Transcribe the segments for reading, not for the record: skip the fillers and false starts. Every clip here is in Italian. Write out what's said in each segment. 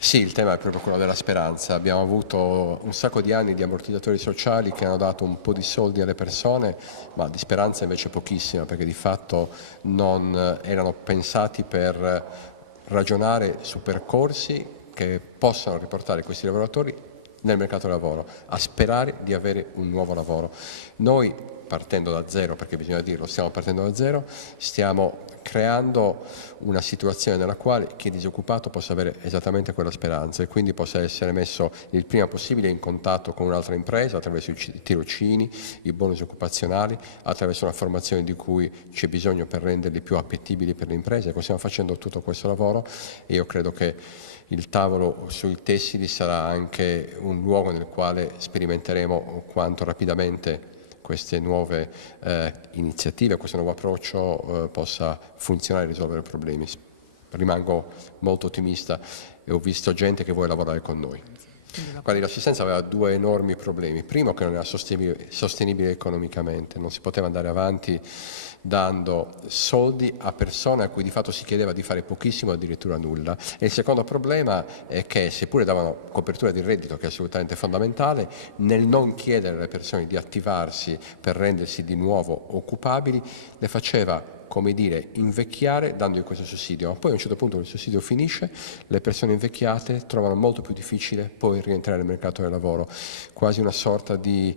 Sì, il tema è proprio quello della speranza. Abbiamo avuto un sacco di anni di ammortizzatori sociali che hanno dato un po' di soldi alle persone, ma di speranza invece pochissima, perché di fatto non erano pensati per ragionare su percorsi che possano riportare questi lavoratori nel mercato del lavoro, a sperare di avere un nuovo lavoro. Noi, partendo da zero, perché bisogna dirlo, stiamo partendo da zero, stiamo creando una situazione nella quale chi è disoccupato possa avere esattamente quella speranza e quindi possa essere messo il prima possibile in contatto con un'altra impresa attraverso i tirocini, i bonus occupazionali, attraverso una formazione di cui c'è bisogno per renderli più appetibili per le imprese. Ecco, stiamo facendo tutto questo lavoro e io credo che il tavolo sui tessili sarà anche un luogo nel quale sperimenteremo quanto rapidamente queste nuove iniziative, questo nuovo approccio possa funzionare e risolvere problemi. Rimango molto ottimista e ho visto gente che vuole lavorare con noi. Guardi, l'assistenza aveva due enormi problemi. Primo, che non era sostenibile economicamente, non si poteva andare avanti dando soldi a persone a cui di fatto si chiedeva di fare pochissimo o addirittura nulla. E il secondo problema è che, seppure davano copertura di reddito, che è assolutamente fondamentale, nel non chiedere alle persone di attivarsi per rendersi di nuovo occupabili, le faceva, come dire, invecchiare dandogli questo sussidio. Ma poi a un certo punto il sussidio finisce, le persone invecchiate trovano molto più difficile poi rientrare nel mercato del lavoro, quasi una sorta di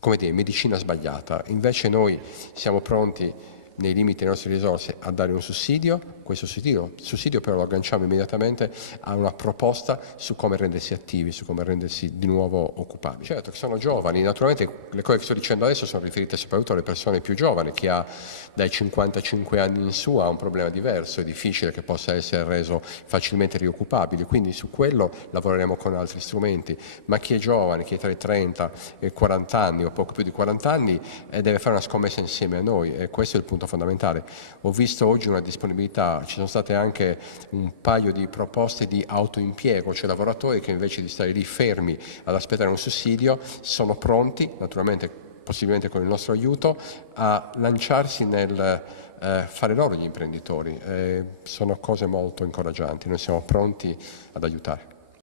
come dire, medicina sbagliata. Invece noi siamo pronti, nei limiti delle nostre risorse, a dare un sussidio. Questo sussidio però lo agganciamo immediatamente a una proposta su come rendersi attivi, su come rendersi di nuovo occupabili. Certo che sono giovani, naturalmente le cose che sto dicendo adesso sono riferite soprattutto alle persone più giovani. Chi ha dai 55 anni in su ha un problema diverso, è difficile che possa essere reso facilmente rioccupabile, quindi su quello lavoreremo con altri strumenti, ma chi è giovane, chi è tra i 30 e i 40 anni o poco più di 40 anni deve fare una scommessa insieme a noi e questo è il punto fondamentale. Ho visto oggi una disponibilità, ci sono state anche un paio di proposte di autoimpiego, cioè lavoratori che invece di stare lì fermi ad aspettare un sussidio sono pronti, naturalmente possibilmente con il nostro aiuto, a lanciarsi nel fare loro gli imprenditori. Sono cose molto incoraggianti, noi siamo pronti ad aiutare.